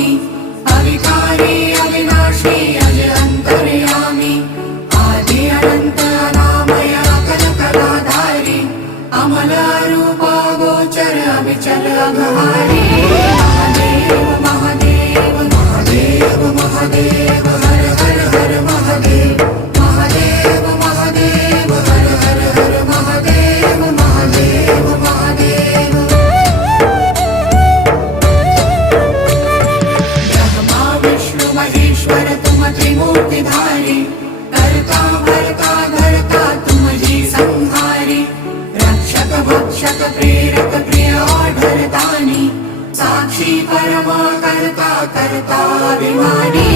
स्वामी अविकारी अविनाशी अज अंतर्यामी आदि अनंत अनामय अकल कलाधारी अमल रूप गोचर अविचल अघहारी महादेव महादेव महादेव महादेव हर हर हर महादेव महादेव महादेव हर हर हर महादेव महादेव महादेव ब्रह्मा विष्णु महेश्वर तुम त्रिमूर्तिधारी कर्ता भर्ता धर्ता तुम जी संहारी रक्षक भक्षक प्रेरक प्रिय आढरतानी साक्षी परम कर्ता कर्ता अभिमानी